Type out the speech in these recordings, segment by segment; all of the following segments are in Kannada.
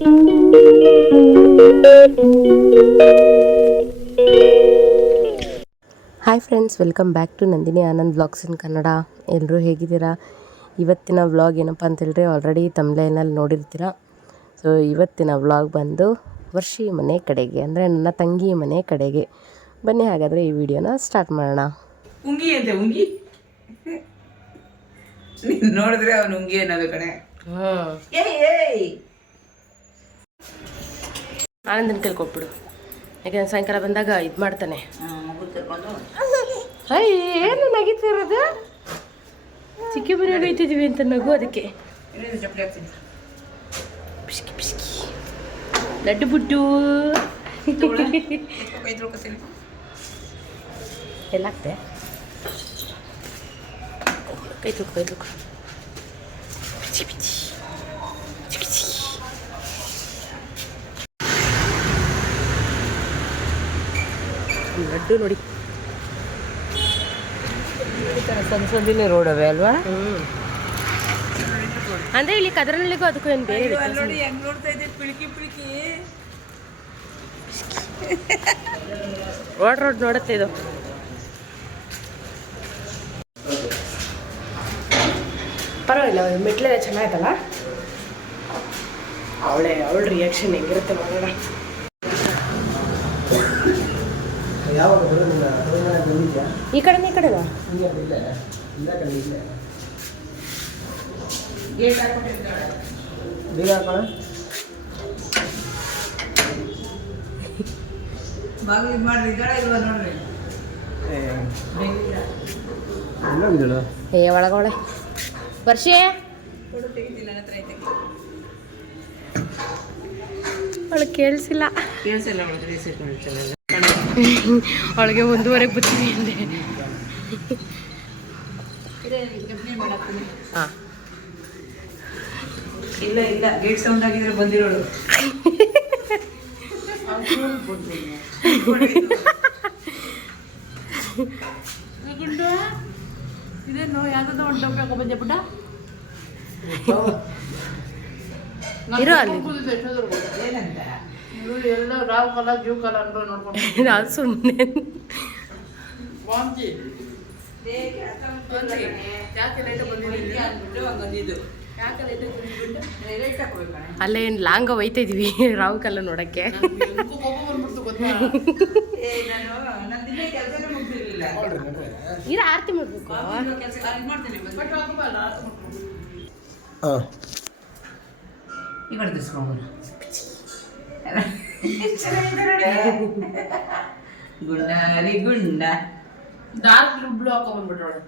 Hi friends, welcome back to Nandini Anand vlogs in Kannada. ಎಲ್ಲರೂ ಹೇಗಿದ್ದೀರಾ? ಇವತ್ತಿನ ವ್ಲಾಗ್ ಏನಪ್ಪ ಅಂತೇಳಿದ್ರೆ ಆಲ್ರೆಡಿ ತಮ್ಬ್ಲೈನಲ್ಲಿ ನೋಡಿರ್ತೀರ. ಸೊ ಇವತ್ತಿನ ವ್ಲಾಗ್ ಬಂದು ವರ್ಷಿ ಮನೆ ಕಡೆಗೆ, ಅಂದರೆ ನನ್ನ ತಂಗಿ ಮನೆ ಕಡೆಗೆ. ಬನ್ನಿ ಹಾಗಾದರೆ ಈ ವಿಡಿಯೋನ ಸ್ಟಾರ್ಟ್ ಮಾಡೋಣ. ಉಂಗಿ ಅಂತೆ, ಉಂಗಿ ನೋಡಿದ್ರೆ ಅವನು ಉಂಗಿ ಅನ್ನೋದು ಕಣೆ. ಆನಂದನ ಕೇಳ್ಕೊಟ್ಬಿಡು, ಯಾಕಂದ್ರೆ ಸಾಯಂಕಾಲ ಬಂದಾಗ ಇದು ಮಾಡ್ತಾನೆ. ಏನು ನಗಿತಿರೋದು? ಚಿಕ್ಕಿ ಮನೆ ನಗೈತಿದ್ದೀವಿ ಅಂತ ನಗು, ಅದಕ್ಕೆ ಪಿಸ್ಕಿ ಪಿಸ್ಕಿ ಲಡ್ಡು ಬುಡ್ಡು ಎಲ್ಲಾಗ್ತೆ. ಕೈ ತುಕ್ಕು ಪಿಚಿ ಪಿಚಿ ಪಿಚಿ. ಲಡ್ಡು ನೋಡಿ, ಸಂದಿನೇ ರೋಡ್ ಅವೇ ಅಲ್ವಾ? ಅಂದರೆ ಇಲ್ಲಿ ಕದ್ರನಳ್ಳಿಗೂ ಅದಕ್ಕೂ ಏನು ಬೇರೆ ನೋಡಿ ಹೆಂಗ್ ನೋಡ್ತಾ ಇದ್ದೆ, ಪಿಳಿಕಿ ಪಿಳಿಕಿ. ರೋಡ್ ನೋಡುತ್ತೆ ಇದು. ಪರವಾಗಿಲ್ಲ, ಮೆಟ್ಲೆಲ್ಲ ಚೆನ್ನಾಯ್ತಲ್ಲ. ಅವಳ ರಿಯಾಕ್ಷನ್ ಹೆಂಗಿರುತ್ತೆ ನೋಡೋಣ. ಈ ಕಡೆನಾ ಬಾಗಿಲು ಇದು ಮಾಡ್ರಿ, ಇದ್ದಾಳೆ ಇಲ್ವಾ ನೋಡ್ರಿ. ಒಳಗೊಳೆ ವರ್ಷೆ ತೆಗಿತಿಲ್ಲ, ನನ್ನ ಹತ್ರ ಐತೆ. ಅವಳಿಗೆ ಕೇಳಿಸಿಲ್ಲ. ಅವಳಿಗೆ 1:15 ಬರ್ತೀನಿ ಅಂದೆ. ಹಾಂ, ಇಲ್ಲ ಗೇಟ್ ಸೌಂಡ್ ಆಗಿದ್ರೆ ಬಂದಿರೋಳು. ಇದೇನು ಯಾವ್ದು ಹೊಂಟೋಗ್ಬೇಕು ಬಂದೆ ಬಿಡ ಇರೋ ಅಲ್ಲಿ. ಏನಂತ ಎಲ್ಲ ರಾವ್ ಕಲರ್ ಜೂ ಕಲರ್ ನೋಡ್ಕೊಂಡು ನಾನು ಸುಮ್ಮನೆ ಅಲ್ಲೇ ಏನು ಲಾಂಗ ಒಯ್ತಾ ಇದೀವಿ ರಾವ್ಕಲ್ಲ ನೋಡಕ್ಕೆ. ಆರತಿ ಮಾಡ್ಬೇಕು. ಈ ಕಡೆ ತಿರ್ಸ್ಕೊಂಡು ಗುಂಡಾರಿ ಗುಂಡ ಡಾರ್ಕ್ ಬ್ಲೂ ಹಾಕೊಂಡ್ಬಿಟ್ರೋಳೆ.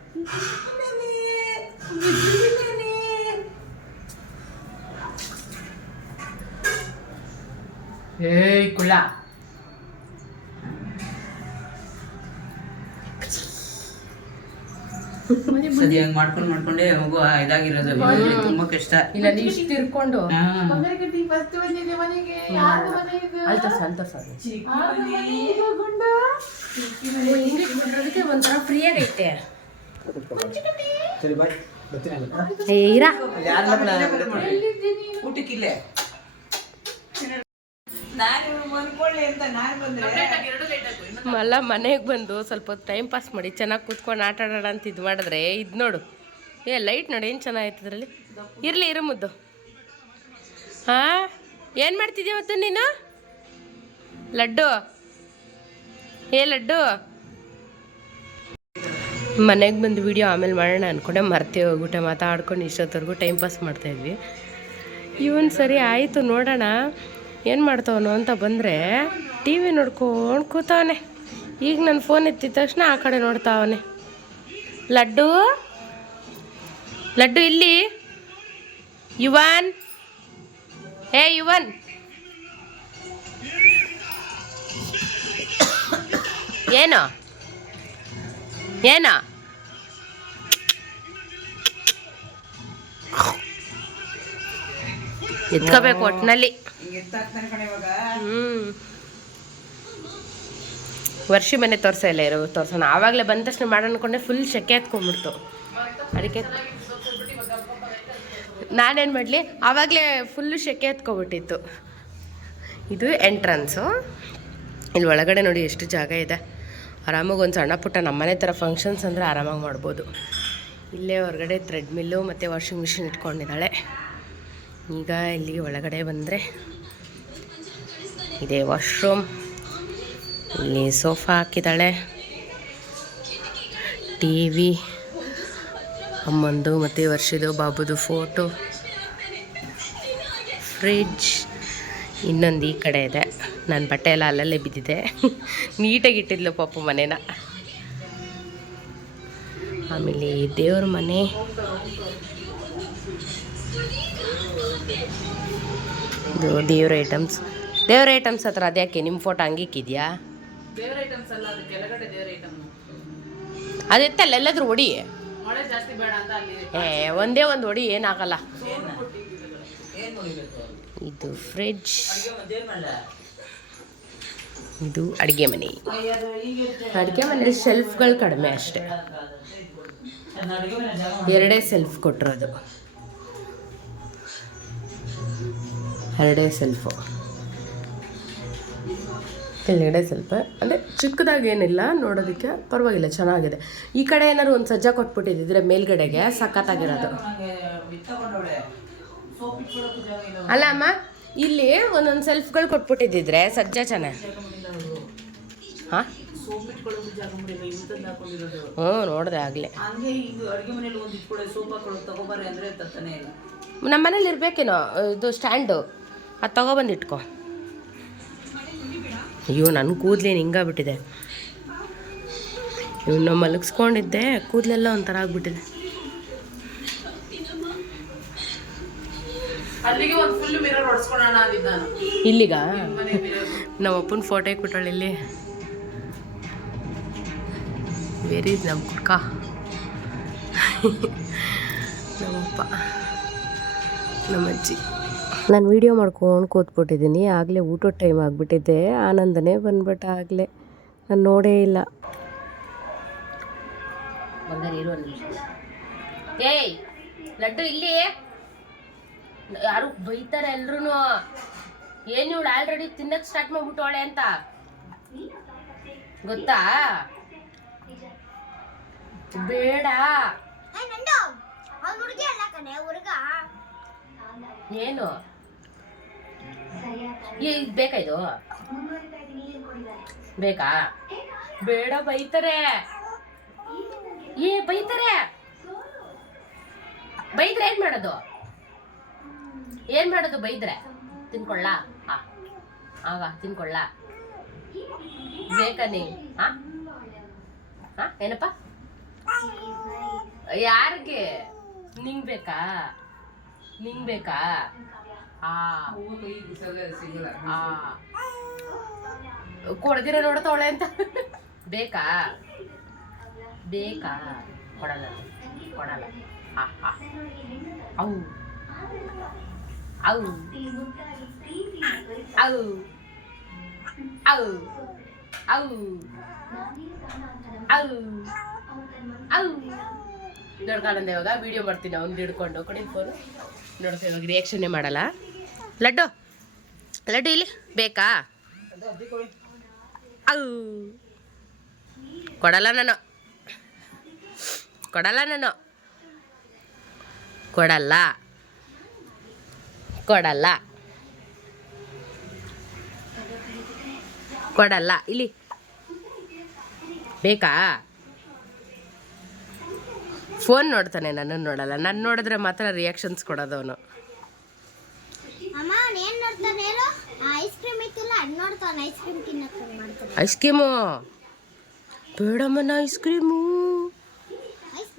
ಏಯ್ ಕುಳ್ಳ, ಸರಿ ಹಂಗ್ ಮಾಡ್ಕೊಂಡೇ ಮಗು ಇದಾಗಿರೋದು ತುಂಬಾ ಕಷ್ಟ. ಇಲ್ಲ ಇಷ್ಟು ತಿರ್ಕೊಂಡು ಒಂಥರ ಫ್ರೀ ಆಗೈತೆ. ಊಟಕ್ಕಿಲ್ಲೇ ಮಲ್ಲ ಮನೆಗೆ ಬಂದು ಸ್ವಲ್ಪ ಟೈಮ್ ಪಾಸ್ ಮಾಡಿ ಚೆನ್ನಾಗಿ ಕೂತ್ಕೊಂಡು ಆಟ ಆಡೋಣ ಅಂತ ಇದು ಮಾಡಿದ್ರೆ ಇದು ನೋಡು, ಲೈಟ್ ನೋಡಿ ಏನು ಚೆನ್ನಾಗೈತದ್ರಲ್ಲಿ. ಇರಲಿ ಇರೋ ಮುದ್ದು. ಹಾಂ, ಏನು ಮಾಡ್ತಿದ್ದೀಯ ಮತ್ತು ನೀನು? ಲಡ್ಡು ಲಡ್ಡು. ಮನೆಗೆ ಬಂದು ವಿಡಿಯೋ ಆಮೇಲೆ ಮಾಡೋಣ ಅಂದ್ಕೊಂಡೆ, ಮರ್ತೇ ಹೋಗ್ಬಿಟ್ಟೆ. ಮಾತಾಡ್ಕೊಂಡು ಇಷ್ಟೊತ್ತವರೆಗೂ ಟೈಮ್ ಪಾಸ್ ಮಾಡ್ತಾಯಿದ್ವಿ. ಇವನು ಸರಿ ಆಯಿತು ನೋಡೋಣ ಏನು ಮಾಡ್ತಾವನು ಅಂತ ಬಂದರೆ ಟಿ ವಿ ನೋಡ್ಕೊಂಡು ಕೂತವನೆ. ಈಗ ನನ್ನ ಫೋನ್ ಎತ್ತಿದ ತಕ್ಷಣ ಆ ಕಡೆ ನೋಡ್ತಾವನೆ. ಲಡ್ಡು ಇಲ್ಲಿ ಯುವನ್, ಯುವನ್ ಏನು ಎತ್ಕೋಬೇಕು ಒಟ್ಟಿನಲ್ಲಿ. ವರ್ಷಿ ಮನೆ ತೋರಿಸ ಇಲ್ಲ ತೋರ್ಸೋಣ. ಆವಾಗಲೇ ಬಂದ ತಕ್ಷಣ ಮಾಡೋಣ ಅನ್ಕೊಂಡೆ, ಫುಲ್ ಶೆಕೆ ಹತ್ಕೊಂಡ್ಬಿಡ್ತು. ಅದಕ್ಕೆ ನಾನೇನು ಮಾಡಲಿ, ಆವಾಗಲೇ ಫುಲ್ಲು ಸೆಕೆ ಎತ್ಕೊಬಿಟ್ಟಿತ್ತು. ಇದು ಎಂಟ್ರನ್ಸು. ಇಲ್ಲಿ ಒಳಗಡೆ ನೋಡಿ ಎಷ್ಟು ಜಾಗ ಇದೆ. ಆರಾಮಾಗಿ ಒಂದು ಸಣ್ಣ ಪುಟ್ಟ ನಮ್ಮನೆ ಥರ ಫಂಕ್ಷನ್ಸ್ ಅಂದರೆ ಆರಾಮಾಗಿ ಮಾಡ್ಬೋದು. ಇಲ್ಲೇ ಹೊರಗಡೆ ಥ್ರೆಡ್ಮಿಲ್ಲು ಮತ್ತು ವಾಷಿಂಗ್ ಮಿಷಿನ್ ಇಟ್ಕೊಂಡಿದ್ದಾಳೆ. ಈಗ ಇಲ್ಲಿಗೆ ಒಳಗಡೆ ಬಂದರೆ ಇದೇ ವಾಶ್ರೂಮ್. ಇಲ್ಲಿ ಸೋಫಾ ಹಾಕಿದ್ದಾಳೆ, ಟಿ ವಿ, ಅಮ್ಮಂದು ಮತ್ತು ವರ್ಷದ ಬಾಬುದು ಫೋಟೋ, ಫ್ರಿಡ್ಜ್. ಇನ್ನೊಂದು ಈ ಕಡೆ ಇದೆ. ನನ್ನ ಬಟ್ಟೆ ಎಲ್ಲ ಅಲ್ಲಲ್ಲೇ ಬಿದ್ದಿದೆ. ನೀಟಾಗಿ ಇಟ್ಟಿದ್ಲು ಪಾಪ ಮನೇನ. ಆಮೇಲೆ ದೇವ್ರ ಮನೆ, ಇದು ದೇವ್ರ ಐಟಮ್ಸ್ ಹತ್ರ ಅದ್ಯಾಕೆ ನಿಮ್ಮ ಫೋಟೋ ಹಂಗಿಕ್ಕಿದ್ಯಾ? ದೇವ್ರ ಐಟಮ್ಸ್ ಅಲ್ಲ, ಅದು ಕೆಳಗಡೆ ದೇವ್ರ ಐಟಮ್. ಅದೆತ್ತಲ್ಲ ಎಲ್ಲಾದ್ರೂ ಹೊಡಿ. ಮಳೆ ಜಾಸ್ತಿ ಬೇಡ ಅಂತ ಅಲ್ಲಿ ಒಂದೇ ಒಂದು ಹೊಡಿ, ಏನಾಗಲ್ಲ. ಇದು ಫ್ರಿಡ್ಜ್, ಇದು ಅಡುಗೆ ಮನೆ. ಅಡುಗೆ ಮನೇಲಿ ಶೆಲ್ಫ್ಗಳು ಕಡಿಮೆ ಅಷ್ಟೇ, 2 ಸೆಲ್ಫ್ ಕೊಟ್ಟಿರೋದು, 2 ಸೆಲ್ಫು. ಕೆಳಗಡೆ ಸ್ವಲ್ಪ ಅಂದರೆ ಚಿಕ್ಕದಾಗೇನಿಲ್ಲ, ನೋಡೋದಕ್ಕೆ ಪರವಾಗಿಲ್ಲ, ಚೆನ್ನಾಗಿದೆ. ಈ ಕಡೆ ಏನಾದ್ರು ಒಂದು ಸಜ್ಜಾ ಕೊಟ್ಬಿಟ್ಟಿದ್ದಿದ್ರೆ ಮೇಲ್ಗಡೆಗೆ ಸಖತ್ತಾಗಿರೋದು. ಅಲ್ಲ ಅಮ್ಮ, ಇಲ್ಲಿ ಒಂದೊಂದು ಸೆಲ್ಫ್ಗಳು ಕೊಟ್ಬಿಟ್ಟಿದ್ದಿದ್ರೆ ಸಜ್ಜಾ ಚೆನ್ನಾಗಿ. ಹಾಂ ನೋಡಿದೆ ಆಗಲೇ. ನಮ್ಮ ಮನೇಲಿ ಇರಬೇಕೇನೋ ಇದು ಸ್ಟ್ಯಾಂಡು, ಅದು ತಗೊಬಂದು ಇಟ್ಕೊ. ಅಯ್ಯೋ ನನ್ನ ಕೂದಲೇನು ಹಿಂಗಾಗ್ಬಿಟ್ಟಿದೆ. ಇವನ್ನ ಮಲಗಿಸ್ಕೊಂಡಿದ್ದೆ, ಕೂದಲೆಲ್ಲ ಒಂಥರ ಆಗ್ಬಿಟ್ಟಿದೆ. ಅಲ್ಲಿಗೆ ಒಂದು ಫುಲ್ ಮಿರರ್ ಹೊಡ್ಸ್ಕೊಳ್ಳೋಣ ಅಂದಿದ್ದ ನಾನು. ಇಲ್ಲಿಗ ನಮ್ಮ ಅಪ್ಪನ ಫೋಟೋ ಇಟ್ಬಿಟ್ಟಾಳೆ ಇಲ್ಲಿ. ವೆರಿ ನಮ್ಮ ಕುಡ್ಕ ನಮ್ಮಪ್ಪ ನಮ್ಮಜ್ಜಿ. ನಾನು ವೀಡಿಯೋ ಮಾಡ್ಕೊಂಡು ಕೂತ್ಬಿಟ್ಟಿದ್ದೀನಿ. ಆಗಲೇ ಊಟದ ಟೈಮ್ ಆಗಿಬಿಟ್ಟಿದ್ದೆ. ಆನಂದನೇ ಬಂದ್ಬಿಟ್ಟ ಆಗಲೇ, ನಾನು ನೋಡೇ ಇಲ್ಲ. ಏಯ್ ಲಡ್ಡು ಇಲ್ಲಿ ಯಾರು ಬೈತಾರೆ ಎಲ್ರು. ಏನು ಇವಳು ಆಲ್ರೆಡಿ ತಿನ್ನಕ್ಕೆ ಸ್ಟಾರ್ಟ್ ಮಾಡ್ಬಿಟ್ಟವಳೆ ಅಂತ ಗೊತ್ತಾ? ಬೇಡ ಏನು ಬೇಕಾ ಇದು? ಬೇಕಾ? ಬೇಡ, ಬೈತಾರೆ. ಬೈತಾರೆ. ಬೈದ್ರೆ ಏನ್ ಮಾಡೋದು? ಬೈದ್ರೆ ತಿನ್ಕೊಳ್ಳ? ಆಗ ತಿನ್ಕೊಳ್ಳ? ಬೇಕಾ ನೀ? ಏನಪ್ಪ? ಯಾರಿಗೆ? ನಿಂಗ್ ಬೇಕಾ? ಕೊಡ್ದಿರ ನೋಡ್ತಾವಳೆ ಅಂತ. ಬೇಕಾ? ಕೊಡಲ್ಲ. ಅವು ನೋಡ್ಕೊಳ್ಳಂದ. ಇವಾಗ ವಿಡಿಯೋ ಮಾಡ್ತೀನಿ ಅವ್ನು ಹಿಡ್ಕೊಂಡು ಕೊಡಿ ಫೋನು. ನೋಡ್ತಾ ಇವಾಗ ರಿಯಾಕ್ಷನ್ನೇ ಮಾಡಲ್ಲ. ಲಡ್ಡು ಇಲ್ಲಿ ಬೇಕಾ? ಕೊಡಲ್ಲ ನಾನು. ಇಲ್ಲಿ ಬೇಕಾ? ಫೋನ್ ನೋಡ್ತಾನೆ, ನನ್ನನ್ನು ನೋಡಲ್ಲ. ನಾನು ನೋಡಿದ್ರೆ ಮಾತ್ರ ರಿಯಾಕ್ಷನ್ಸ್ ಕೊಡೋದವನು. ಐಸ್ ಕ್ರೀಮು ಬೇಡಮ್ಮನ, ಐಸ್ ಕ್ರೀಮು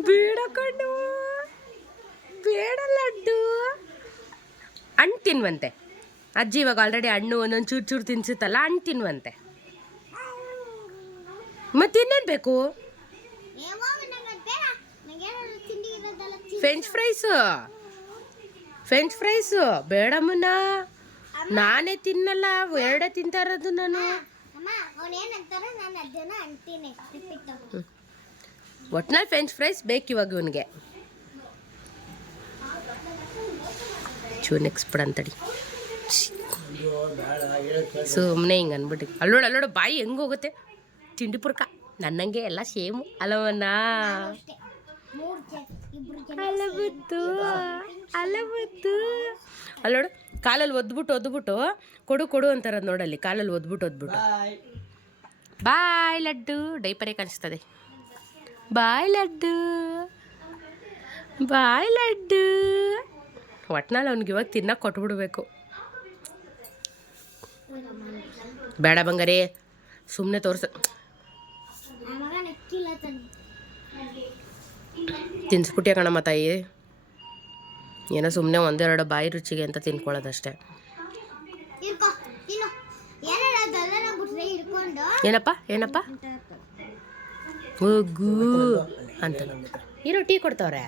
ಬೇಡ ಕಣ್ಣು, ಬೇಡ ಲಡ್ಡು. ಹಣ್ಣು ತಿನ್ನುವಂತೆ ಅಜ್ಜಿ. ಇವಾಗ ಆಲ್ರೆಡಿ ಹಣ್ಣು ಒಂದೊಂದು ಚೂರು ತಿನ್ಸುತ್ತಲ್ಲ, ಹಣ್ಣು ತಿನ್ನುವಂತೆ. ಮತ್ತೆ ಇನ್ನೇನು ಬೇಕು? ಫ್ರೆಂಚ್ ಫ್ರೈಸು ಬೇಡಮ್ಮನ, ನಾನೇ ತಿನ್ನಲ್ಲ, 2 ತಿಂತಾ ಇರೋದು ನಾನು. ಒಟ್ನಲ್ಲಿ ಫ್ರೆಂಚ್ ಫ್ರೈಸ್ ಬೇಕು ಇವಾಗ ಇವನಿಗೆ. ಚೂರು ನೆಕ್ಸ್ಟ್ ಬಿಡ ಅಂತಡಿ. ಸುಮ್ಮನೆ ಹಿಂಗೆ ಅಂದ್ಬಿಟ್ಟು ಅಲ್ಲೋಡು ಬಾಯಿ ಹೆಂಗೆ ಹೋಗುತ್ತೆ ತಿಂಡಿ ಪುರ್ಕ ನನ್ನಂಗೆ ಎಲ್ಲ ಸೇಮು ಅಲವನ್ನ. ಅಲ್ಲೋಡು ಕಾಲಲ್ಲಿ ಒದ್ಬಿಟ್ಟು ಕೊಡು ಅಂತಾರದು ನೋಡಲ್ಲಿ, ಕಾಲಲ್ಲಿ ಒದ್ಬಿಟ್ಟು ಬಾಯ್ ಲಡ್ಡು. ಡೈಪರೇ ಕಾಣಿಸ್ತದೆ. ಬಾಯ್ ಲಡ್ಡು ಒಟ್ನಲ್ಲಿ ಅವ್ನಿಗೆ ಇವಾಗ ತಿನ್ನಕ್ಕೆ ಕೊಟ್ಬಿಡ್ಬೇಕು. ಬೇಡ ಬಂಗಾರಿ, ಸುಮ್ಮನೆ ತೋರ್ಸ. ತಿನ್ಸ್ಬಿಟ್ಯ ಕಣಮ್ಮ ತಾಯಿ, ಏನೋ ಸುಮ್ಮನೆ ಒಂದೆರಡು ಬಾಯಿ ರುಚಿಗೆ ಅಂತ ತಿನ್ಕೊಳ್ಳೋದಷ್ಟೇ. ಏನಪ್ಪ ಹೋಗು ಅಂತ ಇರೋ ಟೀ ಕೊಡ್ತಾವ್ರೆ.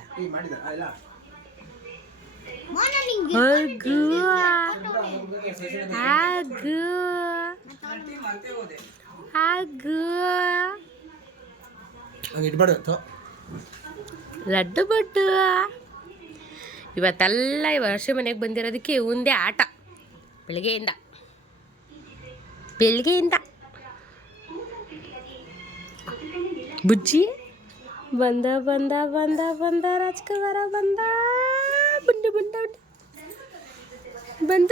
ಲಡ್ಡು ಬಡ್ಡು ಇವತ್ತೆಲ್ಲ ವರ್ಷ ಮನೆಗೆ ಬಂದಿರೋದಕ್ಕೆ ಒಂದೇ ಆಟ. ಬೆಳಿಗ್ಗೆಯಿಂದ ಬುಜ್ಜಿ ಬಂದ ರಾಜ್ಕುಮಾರ ಬಂದ ಬಂದ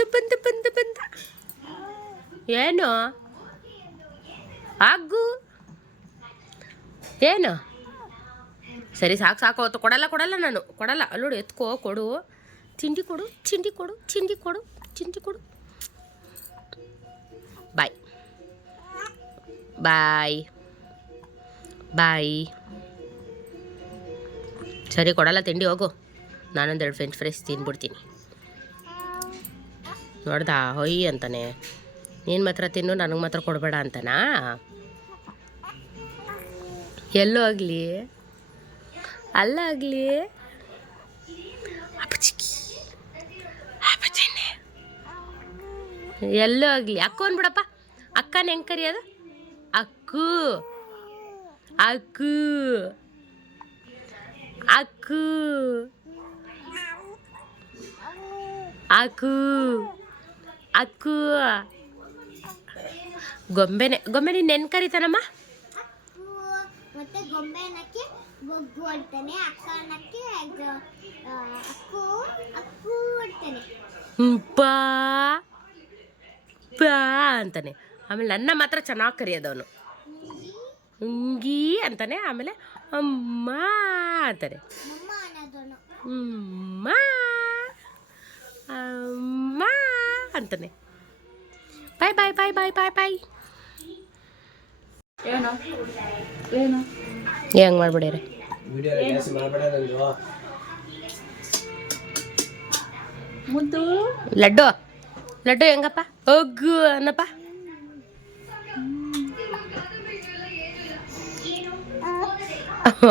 ಏನು ಆಗು ಏನು ಸರಿ ಸಾಕು ಅವತ್ತು ಕೊಡಲ್ಲ ನಾನು ಅಲ್ಲೋಡು ಎತ್ಕೋ ಕೊಡು ತಿಂಡಿ ಕೊಡು ಬಾಯ್ ಸರಿ ಕೊಡಲ್ಲ ತಿಂಡಿ, ಹೋಗು. ನಾನೊಂದೆರಡು ಫ್ರೆಂಚ್ ಫ್ರೈಸ್ ತಿನ್ಬಿಡ್ತೀನಿ. ನೋಡ್ದಾ ಹೊಯ್ ಅಂತಾನೆ, ನೀನು ಮಾತ್ರ ತಿನ್ನು ನನಗೆ ಮಾತ್ರ ಕೊಡಬೇಡ ಅಂತನಾ? ಎಲ್ಲೋ ಆಗಲಿ ಅಲ್ಲಾಗಲಿ ಎಲ್ಲೋ ಆಗಲಿ ಅಕ್ಕು ಅಂದ್ಬಿಡಪ್ಪ. ಅಕ್ಕನ ಹೆಂಗೆ ಕರಿಯೋದು? ಅಕ್ಕು ಗೊಂಬೆನೆ ನೆನ್ ಕರಿತಾನಮ್ಮ. ಮತ್ತೆ ಗೊಂಬೆ ಅನ್ನಕ್ಕೆ ಗೊಗ್ಗು ಅಂತಾನೆ, ಅಕ್ಕ ಅನ್ನಕ್ಕೆ ಅಕ್ಕು ಅಂತಾನೆ, ಪಾ ಅಂತಾನೆ. ಆಮೇಲೆ ನನ್ನ ಮಾತ್ರ ಚೆನ್ನಾಗಿ ಕರೆಯೋದವನು ಅಂಗಿ ಅಂತಾನೆ. ಆಮೇಲೆ ಅಮ್ಮ ಅಂತಾನೆ, ಅಮ್ಮ ಅಂತಾನೆ. ಬಾಯ್. ಹೆಂಗ್ ಮಾಡ್ಬಿಡ್ಯಾರ ಲಡ್ಡು ಹೆಂಗಪ್ಪ? ಹೋಗು ಅನ್ನಪ್ಪ.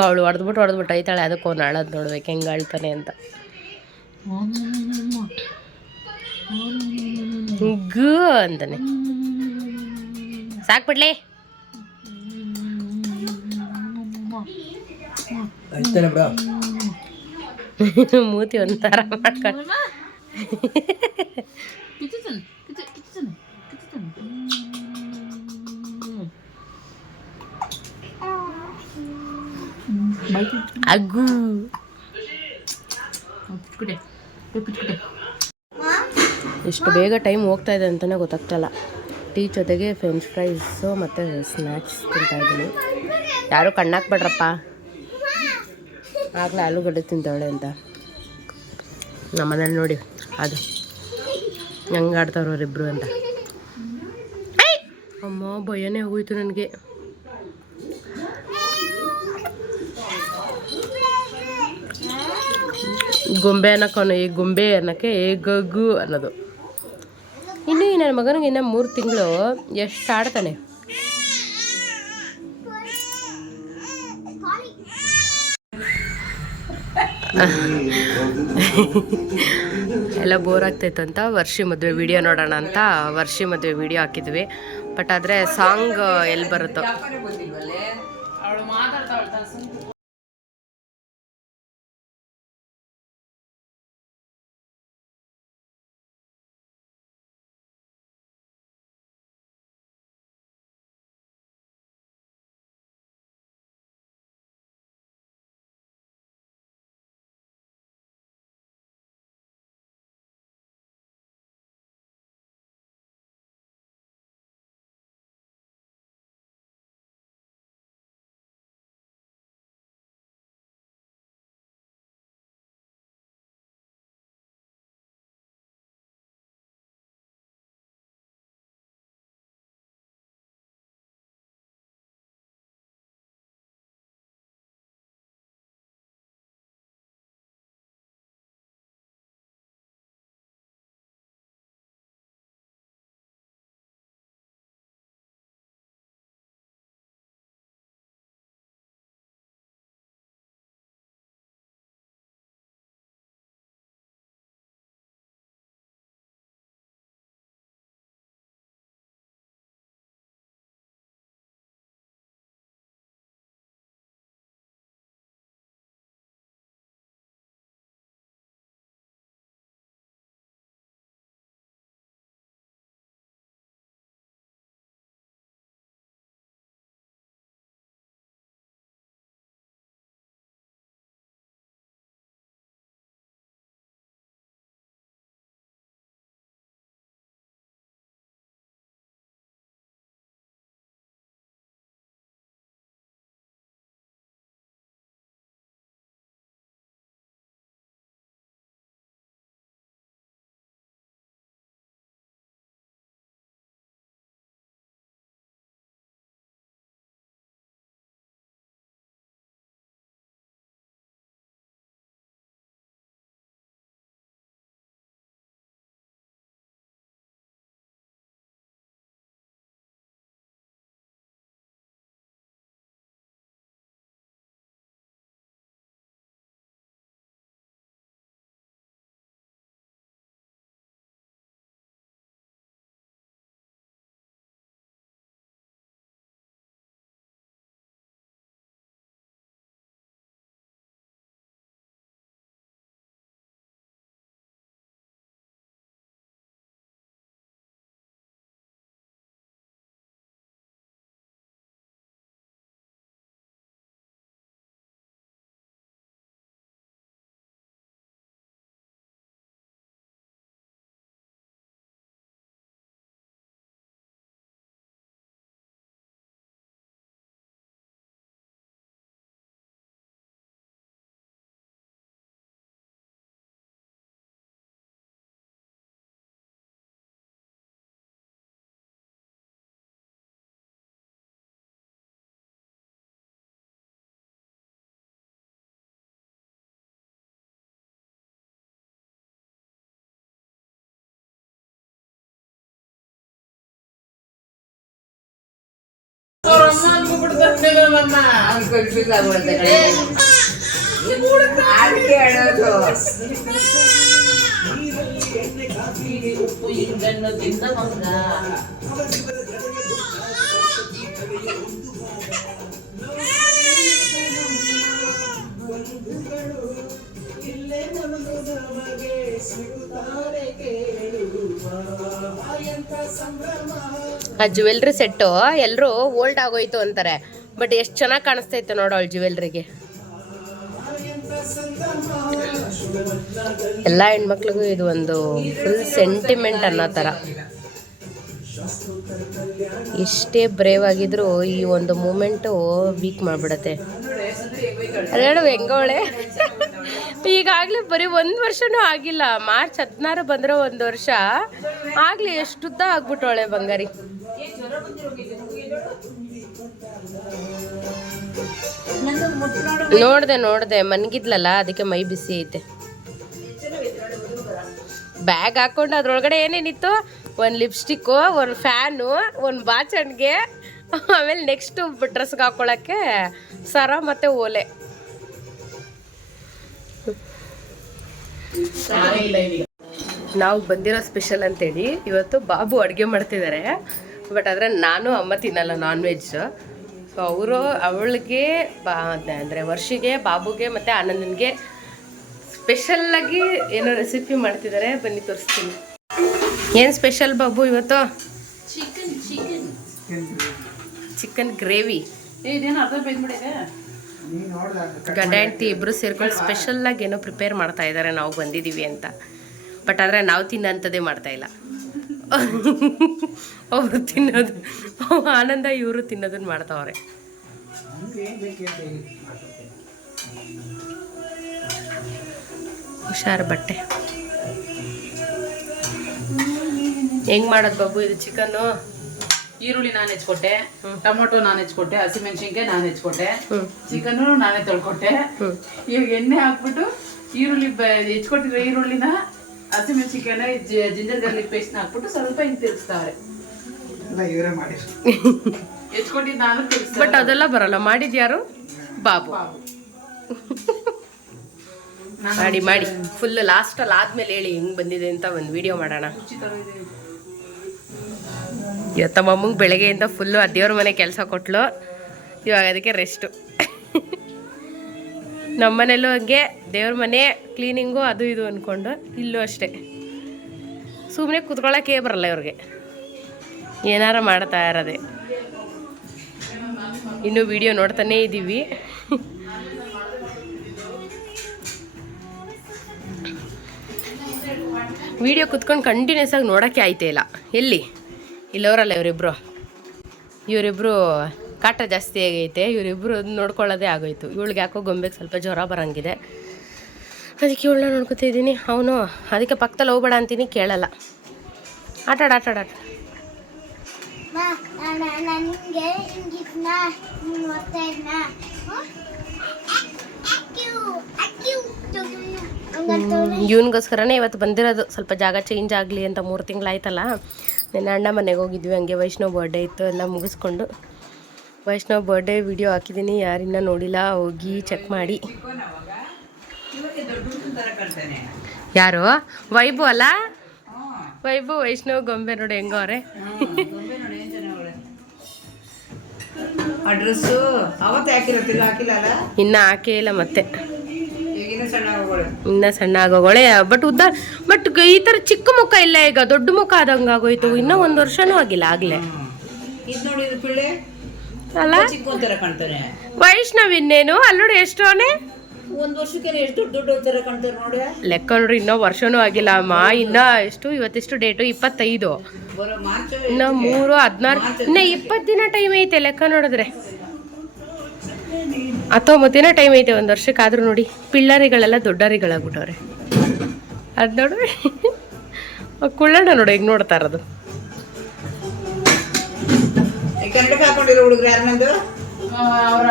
ಅವಳು ಹೊಡೆದ್ಬಿಟ್ಟು ಐತಾಳೆ. ಅದಕ್ಕೆ ಅವ್ನು ಅಳೋದು ನೋಡ್ಬೇಕು ಹೆಂಗೆ ಅಳ್ತಾನೆ ಅಂತ. ಗು ಅಂತಾನೆ. ಸಾಕ್ಬಿಡ್ಲಿ. ಮೂತಿ ಒಂಥರ ಮಾಡ್ಕೊಂಡು ಅಗ್ಗು. ಎಷ್ಟು ಬೇಗ ಟೈಮ್ ಹೋಗ್ತಾ ಇದೆ ಅಂತಲೇ ಗೊತ್ತಾಗ್ತಾಯಿಲ್ಲ. ಟೀ ಜೊತೆಗೆ ಫ್ರೆಂಚ್ ಫ್ರೈಸು ಮತ್ತು ಸ್ನ್ಯಾಕ್ಸ್ ತಿಂತಾಯಿದ್ದೀನಿ. ಯಾರೂ ಕಣ್ಣಾಕ್ಬೇಡ್ರಪ್ಪ, ಆಗಲೇ ಆಲೂಗಡ್ಡೆ ತಿಂತಾವಳೆ ಅಂತ. ನಮ್ಮನೇಲಿ ನೋಡಿ ಅದು ಹೆಂಗೆ ಆಡ್ತಾವ್ರವ್ರಿಬ್ರು ಅಂತ. ಅಮ್ಮ ಭಯನೇ ಹೋಗೋಯ್ತು ನನಗೆ. ಗೊಂಬೆ ಅನ್ನೋನು ಈ ಗೊಂಬೆ ಅನ್ನೋಕ್ಕೆ ಗಗ್ಗು ಅನ್ನೋದು. ಇನ್ನು ನನ್ನ ಮಗನಿಗೆ ಇನ್ನು 3 ತಿಂಗಳು. ಎಷ್ಟು ಆಡ್ತಾನೆ. ಎಲ್ಲ ಬೋರ್ ಆಗ್ತಾಯಿತ್ತು ಅಂತ ವರ್ಷಿ ಮದುವೆ ವಿಡಿಯೋ ನೋಡೋಣ ಅಂತ ವರ್ಷಿ ಮದುವೆ ವಿಡಿಯೋ ಹಾಕಿದ್ವಿ. ಬಟ್ ಆದರೆ ಸಾಂಗ್ ಎಲ್ಲಿ ಬರುತ್ತೋ. ಅಮ್ಮ. ಅದಕ್ಕೆ ಹೇಳೋದು ಉಪ್ಪು ಇಂಗನ್ನು ತಿಂದ ಮಗ. ಆ ಜ್ಯುವೆಲ್ರಿ ಸೆಟ್ಟು ಎಲ್ಲರೂ ಓಲ್ಡ್ ಆಗೋಯ್ತು ಅಂತಾರೆ, ಬಟ್ ಎಷ್ಟು ಚೆನ್ನಾಗಿ ಕಾಣಿಸ್ತೈತೆ ನೋಡು ಅವಳು ಜ್ಯುವೆಲ್ರಿಗೆ. ಎಲ್ಲ ಹೆಣ್ಮಕ್ಳಿಗೂ ಇದು ಒಂದು ಫುಲ್ ಸೆಂಟಿಮೆಂಟ್ ಅನ್ನೋ ಥರ. ಎಷ್ಟೇ ಬ್ರೇವ್ ಆಗಿದ್ರು ಈ ಒಂದು ಮೂಮೆಂಟು ವೀಕ್ ಮಾಡಿಬಿಡತ್ತೆ. ಅದೇಳು ಹೆಂಗೋಳೆ ಈಗಾಗಲೇ ಬರೀ 1 ವರ್ಷನೂ ಆಗಿಲ್ಲ. ಮಾರ್ಚ್ 16 ಬಂದರೆ 1 ವರ್ಷ ಆಗಲಿ, ಎಷ್ಟುದ್ದ ಆಗ್ಬಿಟ್ಟವಳೆ ಬಂಗಾರಿ. ನೋಡ್ದೆ ಮನ್ಗಿದ್ಲಲ್ಲ, ಅದಕ್ಕೆ ಮೈ ಬಿಸಿ ಐತೆ. ಬ್ಯಾಗ್ ಹಾಕೊಂಡು ಅದ್ರೊಳಗಡೆ ಏನೇನಿತ್ತು, ಒಂದು ಲಿಪ್ಸ್ಟಿಕ್ಕು, ಒಂದು ಫ್ಯಾನು, ಒಂದು ಬಾಚಣಿಗೆ, ಆಮೇಲೆ ನೆಕ್ಸ್ಟು ಡ್ರೆಸ್ಗೆ ಹಾಕೊಳ್ಳೋಕ್ಕೆ ಸರ ಮತ್ತು ಓಲೆ. ನಾವು ಬಂದಿರೋ ಸ್ಪೆಷಲ್ ಅಂತೇಳಿ ಇವತ್ತು ಬಾಬು ಅಡುಗೆ ಮಾಡ್ತಿದ್ದಾರೆ. ಬಟ್ ಆದರೆ ನಾನು ಅಮ್ಮ ತಿನ್ನಲ್ಲ ನಾನ್ ವೆಜ್. ಸೊ ಅವಳಿಗೆ ಅಂದರೆ ವರ್ಷಿಗೆ, ಬಾಬುಗೆ ಮತ್ತು ಆನಂದನಿಗೆ ಸ್ಪೆಷಲ್ಲಾಗಿ ಏನೋ ರೆಸಿಪಿ ಮಾಡ್ತಿದ್ದಾರೆ. ಬನ್ನಿ ತೋರಿಸ್ತೀನಿ. ಏನು ಸ್ಪೆಷಲ್ ಬಾಬು ಇವತ್ತು? Chicken gravy. ಗಂಡ ಹೆಂಡತಿ ಇಬ್ಬರು ಸೇರ್ಕೊಂಡು ಸ್ಪೆಷಲ್ಲಾಗಿ ಏನೋ ಪ್ರಿಪೇರ್ ಮಾಡ್ತಾ ಇದ್ದಾರೆ, ನಾವು ಬಂದಿದ್ದೀವಿ ಅಂತ. ಬಟ್ ಆದರೆ ನಾವು ತಿನ್ನೋಂಥದ್ದೇ ಮಾಡ್ತಾಯಿಲ್ಲ. ಅವರು ತಿನ್ನೋದು, ಆನಂದ ಇವರು ತಿನ್ನೋದನ್ನ ಮಾಡ್ತಾವ್ರೆ. ಹುಷಾರು ಬಟ್ಟೆ. ಹೆಂಗ್ ಮಾಡೋದು ಬಾಬು ಇದು ಚಿಕನ್ನು? ಈರುಳ್ಳಿ ನಾನು ಹೆಚ್ಕೊಟ್ಟೆ, ಟೊಮೊಟೊ ನಾನು ಹೆಚ್ಕೊಟ್ಟೆ, ಹಸಿಮೆಣಸಿನ್ಕಾಯಿ ನಾನು ಹೆಚ್ಕೊಟ್ಟೆ, ಚಿಕನ್ನು ನಾನೇ ತೊಳ್ಕೊಟ್ಟೆ. ಇವಾಗ ಎಣ್ಣೆ ಹಾಕ್ಬಿಟ್ಟು ಈರುಳ್ಳಿ ಹೆಚ್ಕೊಟ್ಟಿರೋ ಈರುಳ್ಳಿನ, ಹಸಿಮೆಣಸಿನ್ಕಾಯಿನ, ಜಿಂಜರ್ ಗಾರ್ಲಿಕ್ ಪೇಸ್ಟ್ನ ಹಾಕ್ಬಿಟ್ಟು ಸ್ವಲ್ಪ ಹಿಂಗೆ ತಿರ್ಗಿಸ್ತಾವ್ರೆ. ಹೆಚ್ಕೊಟ್ಟಿದ್ದು ನಾನು ತಿರ್ಗಿಸ್ತಾ. ಬಟ್ ಅದೆಲ್ಲ ಬರಲ್ಲ. ಮಾಡಿದ್ಯಾರು? ಬಾಬು. ಮಾಡಿ ಫುಲ್ ಲಾಸ್ಟಲ್ಲಿ ಆದ್ಮೇಲೆ ಹೇಳಿ ಹೆಂಗೆ ಬಂದಿದೆ ಅಂತ ಒಂದು ವಿಡಿಯೋ ಮಾಡೋಣ. ಇವತ್ತು ಮಮ್ಮಂಗೆ ಬೆಳಗ್ಗೆಯಿಂದ ಫುಲ್ಲು ಆ ದೇವ್ರ ಮನೆ ಕೆಲಸ ಕೊಟ್ಲು. ಇವಾಗ ಅದಕ್ಕೆ ರೆಸ್ಟು. ನಮ್ಮನೇಲೂ ಹಂಗೆ ದೇವ್ರ ಮನೆ ಕ್ಲೀನಿಂಗು ಅದು ಇದು ಅಂದ್ಕೊಂಡು, ಇಲ್ಲೂ ಅಷ್ಟೇ. ಸುಮ್ಮನೆ ಕೂತ್ಕೊಳ್ಳೋಕ್ಕೆ ಬರಲ್ಲ ಇವ್ರಿಗೆ, ಏನಾರ ಮಾಡ್ತಾ ಇರೋದೆ. ಇನ್ನೂ ವಿಡಿಯೋ ನೋಡ್ತಾನೇ ಇದ್ದೀವಿ. ವಿಡಿಯೋ ಕುತ್ಕೊಂಡು ಕಂಟಿನ್ಯೂಸ್ ಆಗಿ ನೋಡೋಕ್ಕೆ ಆಯ್ತೇ ಇಲ್ಲ. ಎಲ್ಲಿ ಇಲ್ಲವರಲ್ಲ ಇವರಿಬ್ಬರು ಕಾಟ ಜಾಸ್ತಿ ಆಗೈತೆ. ಇವರಿಬ್ಬರು ನೋಡ್ಕೊಳ್ಳೋದೇ ಆಗೋಯ್ತು. ಇವಳಿಗೆ ಯಾಕೋ ಗೊಂಬೆಗೆ ಸ್ವಲ್ಪ ಜ್ವರ ಬರೋಂಗಿದೆ, ಅದಕ್ಕೆ ಇವಳನ್ನ ನೋಡ್ಕೊತಾ ಇದ್ದೀನಿ. ಅವನು ಅದಕ್ಕೆ ಪಕ್ಕದಲ್ಲಿ ಹೋಗ್ಬೇಡ ಅಂತೀನಿ, ಕೇಳಲ್ಲ. ಆಟಾಡ. ಇವನಿಗೋಸ್ಕರನೇ ಇವತ್ತು ಬಂದಿರೋದು. ಸ್ವಲ್ಪ ಜಾಗ ಚೇಂಜ್ ಆಗಲಿ ಅಂತ. 3 ತಿಂಗಳಾಯ್ತಲ್ಲ. ನನ್ನ ಅಣ್ಣ ಮನೆಗೆ ಹೋಗಿದ್ವಿ, ಹಂಗೆ ವೈಷ್ಣವ್ ಬರ್ಡೇ ಇತ್ತು, ಎಲ್ಲ ಮುಗಿಸ್ಕೊಂಡು ವೈಷ್ಣವ್ ಬರ್ಡೇ ವಿಡಿಯೋ ಹಾಕಿದ್ದೀನಿ. ಯಾರಿನ್ನ ನೋಡಿಲ್ಲ, ಹೋಗಿ ಚೆಕ್ ಮಾಡಿ. ಯಾರು? ವೈಭವ್ ಅಲ್ಲ? ವೈಭವ್ ವೈಷ್ಣವ್ ಗೊಂಬೆ ನೋಡಿ ಹೆಂಗವ್ರೆ. ಅಡ್ರೆಸ್ಸು ಅವತ್ತು ಹಾಕಿಲ್ಲ ಇನ್ನು ಹಾಕೇ ಇಲ್ಲ. ಮತ್ತೆ ಇನ್ನ ಸಣ್ಣ ಆಗೋಳೆ. ಬಟ್ ಈ ಥರ ಚಿಕ್ಕ ಮುಖ ಇಲ್ಲ, ಈಗ ದೊಡ್ಡ ಮುಖ ಆದಂಗೆ ಆಗೋಯ್ತು. ಇನ್ನೂ 1 ವರ್ಷನೂ ಆಗಿಲ್ಲ ಆಗ್ಲೇ. ಅಲ್ಲ ವೈಷ್ಣವ್ ಇನ್ನೇನು ಅಲ್ಲೋಡಿ ಎಷ್ಟೋನೆ 1 ವರ್ಷಕ್ಕೆ ಎಷ್ಟು ದೊಡ್ಡ ತರ ಕಾಣ್ತಾರೆ ನೋಡಿ. ಲೆಕ್ಕ ನೋಡ್ರಿ, ಇನ್ನೂ ವರ್ಷನೂ ಆಗಿಲ್ಲ ಅಮ್ಮ. ಇನ್ನ ಎಷ್ಟು ಇವತ್ತೆಷ್ಟು ಡೇಟು? 25. ಇನ್ನು 3, 16, ಇನ್ನು 20 ದಿನ ಟೈಮ್ ಐತೆ ಲೆಕ್ಕ ನೋಡಿದ್ರೆ. 19 ದಿನ ಟೈಮ್ ಐತೆ 1 ವರ್ಷಕ್ಕಾದ್ರೂ. ನೋಡಿ ಪಿಳ್ಳರಿಗಳೆಲ್ಲ ದೊಡ್ಡರಿಗಳಾಗ್ಬಿಟ್ಟವ್ರೆ. ಅದು ನೋಡ್ರಿ, ಕುಳ್ಳಣ್ಣ ನೋಡಿ ಹೆಂಗೆ ನೋಡ್ತಾ ಇರೋದು. ಹುಡುಗರು ಯಾರು? ಅವರ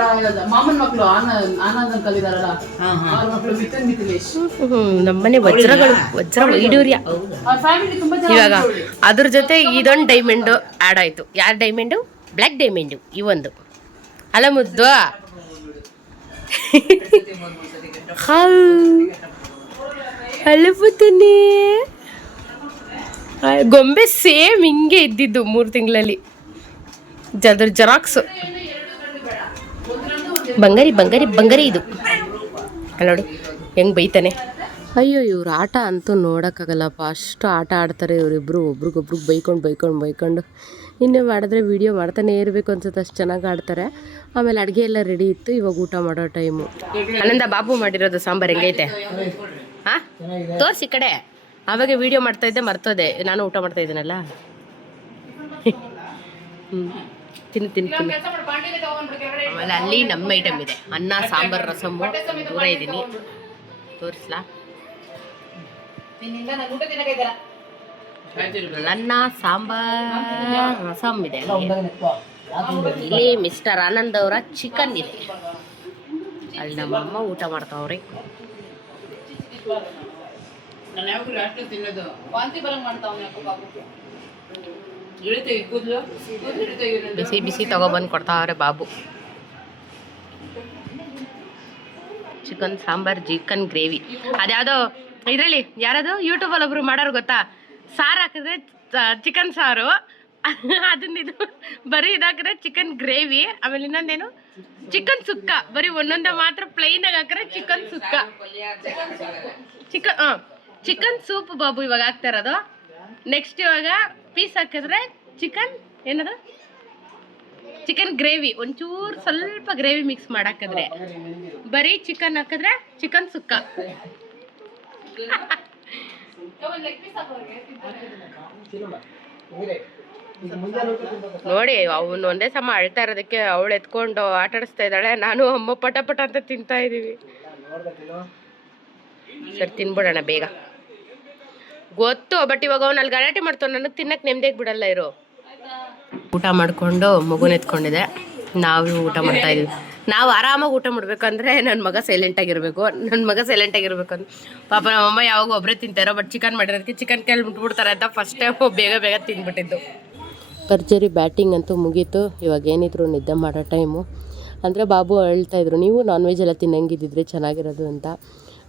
ಮಾಮನ ಮಕ್ಕಳು ಆನಂದ್ ಅಂಕಲ್ ಇದಾರಲ್ಲ, ಅವ್ರ ಮಕ್ಕಳು ಮಿಥುನ್ ಮಿಥಿಲೇಶ್. ನಮ್ಮನೆ ವಜ್ರ ವೈಡೂರ್ಯ. ಅವ್ರ ಫ್ಯಾಮಿಲಿ ತುಂಬಾ ಇವಾಗ ಅದ್ರ ಜೊತೆ ಇದೊಂದು ಡೈಮಂಡು ಆ್ಯಡ್ ಆಯಿತು. ಯಾರು ಡೈಮಂಡು? Black diamond. ಇವೊಂದು ಅಲ್ಲ ಮುದ್ದು ಅಲ್ಲಬುತ್ತನಿ ಗೊಂಬೆ ಸೇಮ್ ಹಿಂಗೆ ಇದ್ದಿದ್ದು 3 ತಿಂಗಳಲ್ಲಿ ಅದ್ರ ಜೆರಾಕ್ಸ್ ಬಂಗಾರಿ ಬಂಗಾರಿ ಬಂಗಾರಿ ಇದು ಅಲ್ಲ ನೋಡಿ ಹೆಂಗೆ ಬೈತಾನೆ. ಅಯ್ಯೋ ಇವ್ರ ಆಟ ಅಂತೂ ನೋಡೋಕ್ಕಾಗಲ್ಲಪ್ಪ, ಅಷ್ಟು ಆಟ ಆಡ್ತಾರೆ ಇವರಿಬ್ಬರು, ಒಬ್ರಿಗೊಬ್ರಿಗೆ ಬೈಕೊಂಡು ಇನ್ನೇ ಮಾಡಿದ್ರೆ ವೀಡಿಯೋ ಮಾಡ್ತಾನೆ ಇರಬೇಕು ಅನ್ಸುತ್ತೆ, ಅಷ್ಟು ಚೆನ್ನಾಗಿ ಆಡ್ತಾರೆ. ಆಮೇಲೆ ಅಡುಗೆ ಎಲ್ಲ ರೆಡಿ ಇತ್ತು, ಇವಾಗ ಊಟ ಮಾಡೋ ಟೈಮು. ಆನಂದ ಬಾಬು ಮಾಡಿರೋದು ಸಾಂಬಾರು ಹೆಂಗೈತೆ ಹಾಂ ತೋರಿಸಿ ಕಡೆ, ಆವಾಗ ವೀಡಿಯೋ ಮಾಡ್ತಾಯಿದ್ದೆ ಮರ್ತೋದೆ, ನಾನು ಊಟ ಮಾಡ್ತಾ ಇದ್ದೀನಲ್ಲ. ತಿನ್ನು ಆಮೇಲೆ ಅಲ್ಲಿ ನಮ್ಮ ಐಟಮ್ ಇದೆ, ಅನ್ನ ಸಾಂಬಾರು ರಸಮ್ಮು, ದೂರ ಇದ್ದೀನಿ ತೋರಿಸ್ಲಾ. ಅನ್ನ ಸಾಂಬಾರ್ ರಸಮ್ ಇದೆ, ಇಲ್ಲಿ ಮಿಸ್ಟರ್ ಆನಂದ್ ಅವರ ಚಿಕನ್ ಇದೆ, ಅಲ್ಲಿ ನಮ್ಮಮ್ಮ ಊಟ ಮಾಡ್ತಾವ್ರಿ. ಬಿಸಿ ಬಿಸಿ ತಗೊಬಂದು ಕೊಡ್ತಾವ್ರೆ ಬಾಬು. ಚಿಕನ್ ಸಾಂಬಾರ್, ಚಿಕನ್ ಗ್ರೇವಿ, ಅದ್ಯಾವುದೋ ಇದರಲ್ಲಿ ಯಾರದು ಯೂಟ್ಯೂಬಲ್ಲಿ ಒಬ್ರು ಮಾಡೋರು ಗೊತ್ತಾ, ಸಾರು ಹಾಕಿದ್ರೆ ಚಿಕನ್ ಸಾರು, ಅದನ್ನ ಇದು ಬರೀ ಇದಾಕಿದ್ರೆ ಚಿಕನ್ ಗ್ರೇವಿ, ಆಮೇಲೆ ಇನ್ನೊಂದೇನು ಚಿಕನ್ ಸುಕ್ಕ, ಬರೀ ಒಂದೊಂದೇ ಮಾತ್ರ ಪ್ಲೈನಾಗಿ ಹಾಕಿದ್ರೆ ಚಿಕನ್ ಸುಕ್ಕ, ಚಿಕನ್ ಸೂಪ್ ಬಾಬು ಇವಾಗ ಹಾಕ್ತಾ ಇರೋದು. ನೆಕ್ಸ್ಟ್ ಇವಾಗ ಪೀಸ್ ಹಾಕಿದ್ರೆ ಚಿಕನ್ ಏನದು ಚಿಕನ್ ಗ್ರೇವಿ, ಒಂಚೂರು ಸ್ವಲ್ಪ ಗ್ರೇವಿ ಮಿಕ್ಸ್ ಮಾಡಾಕಿದ್ರೆ, ಬರೀ ಚಿಕನ್ ಹಾಕಿದ್ರೆ ಚಿಕನ್ ಸುಕ್ಕ. ನೋಡಿ ಅವನು ಒಂದೇ ಸಮ ಅಳ್ತಾ ಇರೋದಕ್ಕೆ ಅವಳು ಎತ್ಕೊಂಡು ಆಟ ಆಡಿಸ್ತಾ ಇದ್ದಾಳೆ, ನಾನು ಅಮ್ಮ ಪಟ ಪಟ ಅಂತ ತಿಂತಾ ಇದ್ದೀವಿ. ಸರಿ ತಿನ್ಬಿಡೋಣ ಬೇಗ, ಗೊತ್ತು ಬಟ್ ಇವಾಗ ಅವನು ಅಲ್ಲಿ ಗಲಾಟೆ ಮಾಡ್ತಾವ, ನನಗೆ ತಿನ್ನಕ್ಕೆ ನೆಮ್ಮದಿಯಾಗಿ ಬಿಡಲ್ಲ ಇರೋ. ಊಟ ಮಾಡಿಕೊಂಡು ಮಗುನ ಎತ್ಕೊಂಡಿದೆ, ನಾವು ಊಟ ಮಾಡ್ತಾ ಇದೀವಿ. ನಾವು ಆರಾಮಾಗಿ ಊಟ ಮಾಡಬೇಕಂದ್ರೆ ನನ್ನ ಮಗ ಸೈಲೆಂಟಾಗಿರಬೇಕು ಅಂತ. ಪಾಪ ನಮ್ಮಮ್ಮ ಯಾವಾಗ ಒಬ್ಬರೇ ತಿಂತಾರೋ, ಬಟ್ ಚಿಕನ್ ಮಾಡಿರೋದಕ್ಕೆ ಚಿಕನ್ ಕೈಲಿ ಮುಟ್ಬಿಡ್ತಾರೆ ಅಂತ ಫಸ್ಟ್ ಟೈಮ್ ಬೇಗ ತಿಂದ್ಬಿಟ್ಟಿದ್ದು. ಭರ್ಜರಿ ಬ್ಯಾಟಿಂಗ್ ಅಂತೂ ಮುಗೀತು, ಇವಾಗ ಏನಿದ್ರು ನಿದ್ದೆ ಮಾಡೋ ಟೈಮು. ಅಂದರೆ ಬಾಬು ಹೇಳ್ತಾಯಿದ್ರು, ನೀವು ನಾನ್ ವೆಜ್ ಎಲ್ಲ ತಿನ್ನಂಗಿದ್ದಿದ್ರೆ ಚೆನ್ನಾಗಿರೋದು ಅಂತ.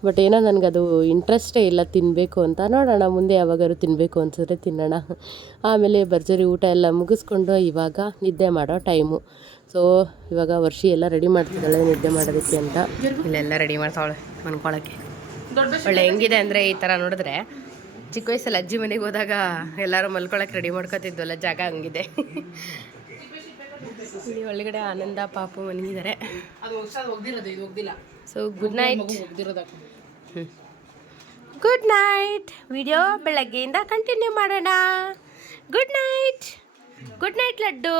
ಬಟ್ ಏನೋ ನನಗದು ಇಂಟ್ರೆಸ್ಟೇ ಇಲ್ಲ ತಿನ್ನಬೇಕು ಅಂತ. ನೋಡೋಣ ಮುಂದೆ ಯಾವಾಗಾದ್ರು ತಿನ್ನಬೇಕು ಅನ್ಸಿದ್ರೆ ತಿನ್ನೋಣ. ಆಮೇಲೆ ಭರ್ಜರಿ ಊಟ ಎಲ್ಲ ಮುಗಿಸ್ಕೊಂಡು ಇವಾಗ ನಿದ್ದೆ ಮಾಡೋ ಟೈಮು. ಸೊ ಇವಾಗ ವರ್ಷಿ ಎಲ್ಲ ರೆಡಿ ಮಾಡ್ತಿದ್ದಾಳೆ ನಿದ್ದೆ ಮಾಡೋದಕ್ಕೆ ಅಂತ. ಇಲ್ಲೆಲ್ಲ ರೆಡಿ ಮಾಡ್ತಾವಳೆ ಮನ್ಕೊಳಕ್ಕೆ. ಒಳ್ಳೆ ಹೆಂಗಿದೆ ಅಂದರೆ ಈ ಥರ ನೋಡಿದ್ರೆ ಚಿಕ್ಕ ವಯಸ್ಸಲ್ಲಿ ಅಜ್ಜಿ ಮನೆಗೆ ಹೋದಾಗ ಎಲ್ಲರೂ ಮಲ್ಕೊಳಕ್ಕೆ ರೆಡಿ ಮಾಡ್ಕೊತಿದ್ವಲ್ಲ, ಜಾಗ ಹಂಗಿದೆ. ಇಲ್ಲಿ ಒಳಗಡೆ ಆನಂದ ಪಾಪು ಮಲಗಿದ್ದಾರೆ. So good night. Good night. Video ಬೆಳಗ್ಗೆಯಿಂದ ಕಂಟಿನ್ಯೂ ಮಾಡೋಣ. Good night. Good night Laddu.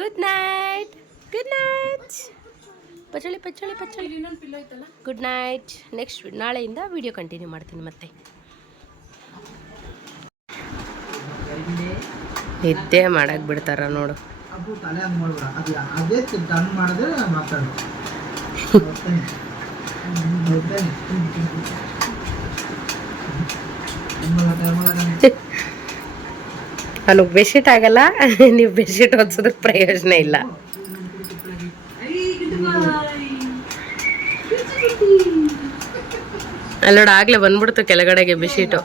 Good night. Good night. ಪಚ್ಚಳಿ. Good night. ನೆಕ್ಸ್ಟ್ ನಾಳೆಯಿಂದ ವಿಡಿಯೋ ಕಂಟಿನ್ಯೂ ಮಾಡ್ತೀನಿ ಮತ್ತೆ. ನಿದ್ದೆ ಮಾಡಕ್ಕೆ ಬಿಡ್ತಾರ ನೋಡು. ನನಗೆ ಬೆಡ್ಶೀಟ್ ಆಗಲ್ಲ, ನೀವು ಬೆಡ್ಶೀಟ್ ಹೊದ್ಸೋದ್ರ ಪ್ರಯೋಜನ ಇಲ್ಲ. ಅಲ್ಲೋಡ ಆಗ್ಲೇ ಬಂದ್ಬಿಡ್ತು ಕೆಳಗಡೆಗೆ ಬೆಡ್ಶೀಟು.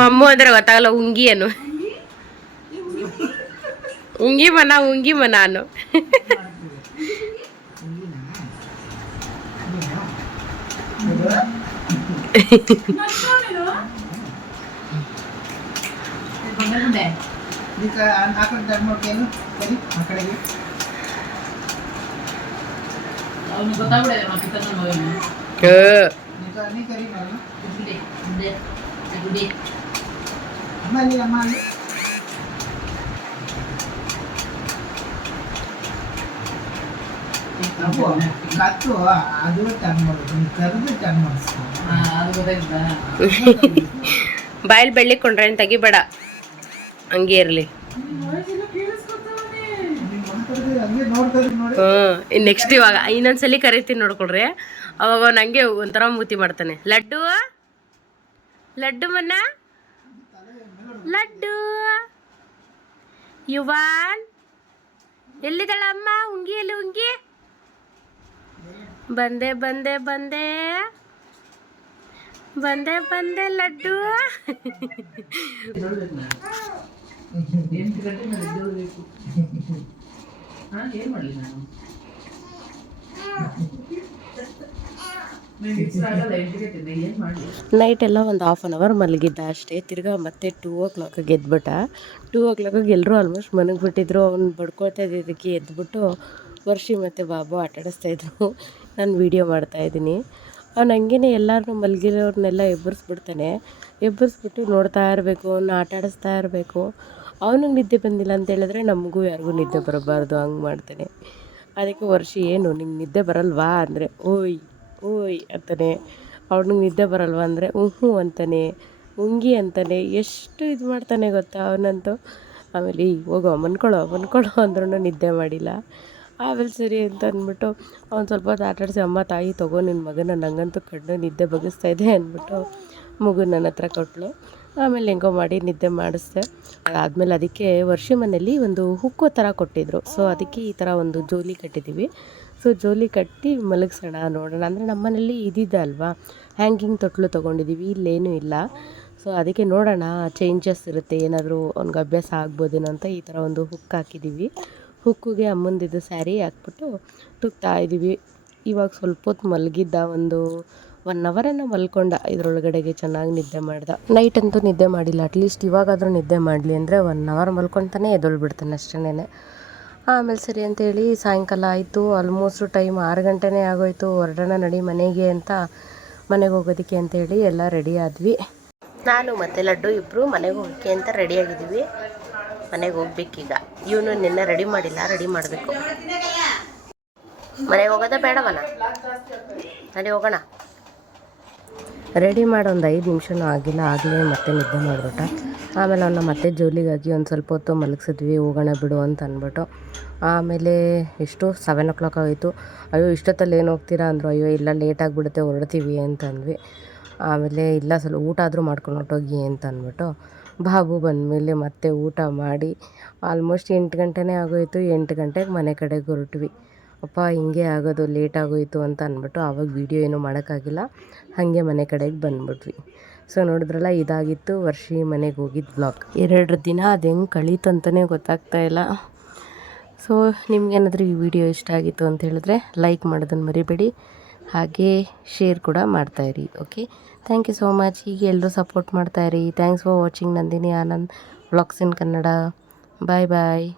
ಮಮ್ಮು ಅಂದ್ರೆ ಗೊತ್ತಾಗಲ್ಲ, ಉಂಗಿಯನ್ನು ಉಂಗಿ ಮನ ಅನ್ನು. ಬಾಯಲ್ಲಿ ಬೆಳ್ಳಿಕೊಂಡ್ರೆ ಏನು ತೆಗಿಬೇಡ, ಹಂಗೆ ಇರಲಿ. ನೆಕ್ಸ್ಟ್ ಇವಾಗ ಇನ್ನೊಂದ್ಸಲಿ ಕರಿತೀನಿ ನೋಡ್ಕೊಳ್ರಿ, ಅವಾಗ ನಂಗೆ ಒಂಥರ ಮೂತಿ ಮಾಡ್ತಾನೆ. ಲಡ್ಡು ಲಡ್ಡು ಮನ್ನ ಲಡ್ಡು ಯುವಾನ್ ಎಲ್ಲಿದ್ದಾಳ ಅಮ್ಮ? ಉಂಗಿಯಲ್ಲಿ ಉಂಗಿ ಬಂದೆ ಬಂದೆ ಬಂದೆ ಬಂದೆ ಬಂದೆ ಲಡ್ಡು. ಏನ್ ಮಾಡ್ಲಿ ನಾನು? ನೈಟ್ ಎಲ್ಲ ಒಂದು ಹಾಫ್ ಆನ್ ಅವರ್ ಮಲಗಿದ್ದ ಅಷ್ಟೇ. ತಿರ್ಗಾ ಮತ್ತೆ 2 o'clock ಎದ್ಬಿಟ್ಟ. 2 o'clock ಎಲ್ಲರೂ ಆಲ್ಮೋಸ್ಟ್ ಮನೆಗೆ ಬಿಟ್ಟಿದ್ರು. ಅವ್ನು ಬಡ್ಕೊಳ್ತಾ ಇದ್ದಿದ್ದಕ್ಕೆ ಎದ್ಬಿಟ್ಟು ವರ್ಷಿ ಮತ್ತು ಬಾಬು ಆಟಾಡಿಸ್ತಾಯಿದ್ರು. ನಾನು ವೀಡಿಯೋ ಮಾಡ್ತಾಯಿದ್ದೀನಿ. ಅವ್ನು ಹಂಗೇ ಎಲ್ಲರನ್ನೂ ಮಲಗಿರೋರ್ನೆಲ್ಲ ಎಬ್ಬರಿಸ್ಬಿಡ್ತಾನೆ. ಎಬ್ಬರಿಸ್ಬಿಟ್ಟು ನೋಡ್ತಾ ಇರಬೇಕು, ಅವ್ನು ಆಟಾಡಿಸ್ತಾ ಇರಬೇಕು. ಅವನಿಗೆ ನಿದ್ದೆ ಬಂದಿಲ್ಲ ಅಂತ ಹೇಳಿದ್ರೆ ನಮಗೂ ಯಾರಿಗೂ ನಿದ್ದೆ ಬರಬಾರ್ದು, ಹಂಗೆ ಮಾಡ್ತಾನೆ. ಅದಕ್ಕೆ ವರ್ಷಿ ಏನು ನಿಂಗೆ ನಿದ್ದೆ ಬರಲ್ವಾ ಅಂದರೆ ಓಯ್ ಓಯ್ ಅಂತಾನೆ. ಅವ್ನಿಗೆ ನಿದ್ದೆ ಬರಲ್ವಾ ಅಂದರೆ ಹ್ಞೂ ಅಂತಾನೆ, ಉಂಗಿ ಅಂತಾನೆ. ಎಷ್ಟು ಇದು ಮಾಡ್ತಾನೆ ಗೊತ್ತಾ ಅವನಂತೂ. ಆಮೇಲೆ ಹೋಗೋ ಮನ್ಕೊಳ್ಳೋ ಅಂದ್ರೂ ನಿದ್ದೆ ಮಾಡಿಲ್ಲ. ಆಮೇಲೆ ಸರಿ ಅಂತ ಅಂದ್ಬಿಟ್ಟು ಅವ್ನು ಸ್ವಲ್ಪ ಹೊತ್ತು ಆಟಾಡಿಸಿ, ಅಮ್ಮ ತಾಯಿ ತಗೋ ನಿನ್ನ ಮಗನ, ನನಗಂತೂ ಕಣ್ಣು ನಿದ್ದೆ ಬಗ್ಗಿಸ್ತಾ ಇದೆ ಅಂದ್ಬಿಟ್ಟು ಮಗು ನನ್ನ ಹತ್ರ ಕೊಟ್ಟಳು. ಆಮೇಲೆ ಹೆಂಗೋ ಮಾಡಿ ನಿದ್ದೆ ಮಾಡಿಸ್ದೆ. ಅದಾದಮೇಲೆ ಅದಕ್ಕೆ ವರ್ಷಿ ಮನೇಲಿ ಒಂದು ಹುಕ್ಕೋ ಥರ ಕೊಟ್ಟಿದ್ರು. ಸೊ ಅದಕ್ಕೆ ಈ ಥರ ಒಂದು ಜೋಲಿ ಕಟ್ಟಿದ್ದೀವಿ. ಸೊ ಜೋಲಿ ಕಟ್ಟಿ ಮಲಗಿಸೋಣ ನೋಡೋಣ ಅಂದರೆ ನಮ್ಮ ಮನೇಲಿ ಇದ್ದಿದ್ದೆ ಅಲ್ವಾ, ಹ್ಯಾಂಗಿಂಗ್ ತೊಟ್ಲು ತೊಗೊಂಡಿದ್ದೀವಿ, ಇಲ್ಲೇನೂ ಇಲ್ಲ. ಸೊ ಅದಕ್ಕೆ ನೋಡೋಣ ಚೇಂಜಸ್ ಇರುತ್ತೆ, ಏನಾದರೂ ಅವ್ನಿಗೆ ಅಭ್ಯಾಸ ಆಗ್ಬೋದೇನೋ ಅಂತ ಈ ಥರ ಒಂದು ಹುಕ್ ಹಾಕಿದ್ದೀವಿ. ಹುಕ್ಕಿಗೆ ಅಮ್ಮಂದಿದ್ದು ಸ್ಯಾರಿ ಹಾಕ್ಬಿಟ್ಟು ತುಕ್ತಾ ಇದ್ದೀವಿ. ಇವಾಗ ಸ್ವಲ್ಪ ಹೊತ್ತು ಮಲಗಿದ್ದ, ಒಂದು 1 ಅವರನ್ನು ಮಲ್ಕೊಂಡ. ಇದರೊಳಗಡೆಗೆ ಚೆನ್ನಾಗಿ ನಿದ್ದೆ ಮಾಡ್ದ. ನೈಟ್ ಅಂತೂ ನಿದ್ದೆ ಮಾಡಿಲ್ಲ. ಅಟ್ಲೀಸ್ಟ್ ಇವಾಗಾದರೂ ನಿದ್ದೆ ಮಾಡಲಿ ಅಂದರೆ 1 ಅವರ್ ಮಲ್ಕೊತಾನೆ ಎದ್ದೊಳ್ಬಿಡ್ತಾನೆ ಅಷ್ಟೇನೆ. ಆಮೇಲೆ ಸರಿ ಅಂತೇಳಿ ಸಾಯಂಕಾಲ ಆಯಿತು. ಆಲ್ಮೋಸ್ಟ್ ಟೈಮ್ 6 ಗಂಟೆನೇ ಆಗೋಯ್ತು. ಹೊರಡೋಣ ನಡಿ ಮನೆಗೆ ಅಂತ, ಮನೆಗೆ ಹೋಗೋದಕ್ಕೆ ಅಂತೇಳಿ ಎಲ್ಲ ರೆಡಿ ಆದ್ವಿ. ನಾನು ಮತ್ತು ಲಡ್ಡು ಇಬ್ಬರು ಮನೆಗೆ ಹೋಗೋಕ್ಕೆ ಅಂತ ರೆಡಿಯಾಗಿದ್ದೀವಿ. ಮನೆಗೆ ಹೋಗ್ಬೇಕೀಗ. ಇವನು ನಿನ್ನೆ ರೆಡಿ ಮಾಡಿಲ್ಲ, ರೆಡಿ ಮಾಡಬೇಕು. ಮನೆಗೆ ಹೋಗೋದ ಬೇಡವನ? ನಡಿ ಹೋಗೋಣ. ರೆಡಿ ಮಾಡಿ ಒಂದು 5 ನಿಮಿಷನೂ ಆಗಿಲ್ಲ, ಆಗಲೇ ಮತ್ತೆ ನಿದ್ದೆ ಮಾಡಿಬಿಟ್ಟ. ಆಮೇಲೆ ಅವನ್ನ ಮತ್ತೆ ಜೋಲಿಗಾಗಿ ಒಂದು ಸ್ವಲ್ಪ ಹೊತ್ತು ಮಲಗಿಸಿದ್ವಿ, ಹೋಗೋಣ ಬಿಡು ಅಂತ ಅಂದ್ಬಿಟ್ಟು. ಆಮೇಲೆ ಎಷ್ಟು 7 o'clock ಆಯಿತು. ಅಯ್ಯೋ ಇಷ್ಟೊತ್ತಲ್ಲಿ ಏನು ಹೋಗ್ತೀರಾ ಅಂದರು. ಅಯ್ಯೋ ಇಲ್ಲ ಲೇಟ್ ಆಗಿಬಿಡುತ್ತೆ, ಹೊರಡ್ತೀವಿ ಅಂತಂದ್ವಿ. ಆಮೇಲೆ ಇಲ್ಲ ಸ್ವಲ್ಪ ಊಟ ಆದರೂ ಮಾಡ್ಕೊಂಡು ಹೊರಟೋಗಿ ಅಂತ ಅಂದ್ಬಿಟ್ಟು ಬಾಬು ಬಂದಮೇಲೆ ಮತ್ತೆ ಊಟ ಮಾಡಿ ಆಲ್ಮೋಸ್ಟ್ 8 ಗಂಟೆನೇ ಆಗೋಯಿತು. 8 ಗಂಟೆಗೆ ಮನೆ ಕಡೆಗೆ ಹೊರಟ್ವಿ. ಅಪ್ಪ ಹಿಂಗೆ ಆಗೋದು, ಲೇಟ್ ಆಗೋಯಿತು ಅಂತ ಅಂದ್ಬಿಟ್ಟು ಆವಾಗ ವೀಡಿಯೋ ಏನೂ ಮಾಡೋಕ್ಕಾಗಿಲ್ಲ. ಹಾಗೆ ಮನೆ ಕಡೆಗೆ ಬಂದುಬಿಟ್ವಿ. ಸೊ ನೋಡಿದ್ರಲ್ಲ, ಇದಾಗಿತ್ತು ವರ್ಷಿ ಮನೆಗೆ ಹೋಗಿದ್ದು ವ್ಲಾಗ್. 2 ದಿನ ಅದು ಹೆಂಗೆ ಕಳೀತು ಅಂತಲೇ ಗೊತ್ತಾಗ್ತಾ ಇಲ್ಲ. ಸೊ ನಿಮ್ಗೇನಾದರೂ ಈ ವಿಡಿಯೋ ಇಷ್ಟ ಆಗಿತ್ತು ಅಂತ ಹೇಳಿದ್ರೆ ಲೈಕ್ ಮಾಡೋದನ್ನು ಮರಿಬೇಡಿ, ಹಾಗೆ ಶೇರ್ ಕೂಡ ಮಾಡ್ತಾಯಿರಿ. Okay, thank you so much. ಹೀಗೆ ಎಲ್ಲರೂ ಸಪೋರ್ಟ್ ಮಾಡ್ತಾಯಿರಿ. Thanks for watching Nandini Anand vlogs in Kannada. Bye bye.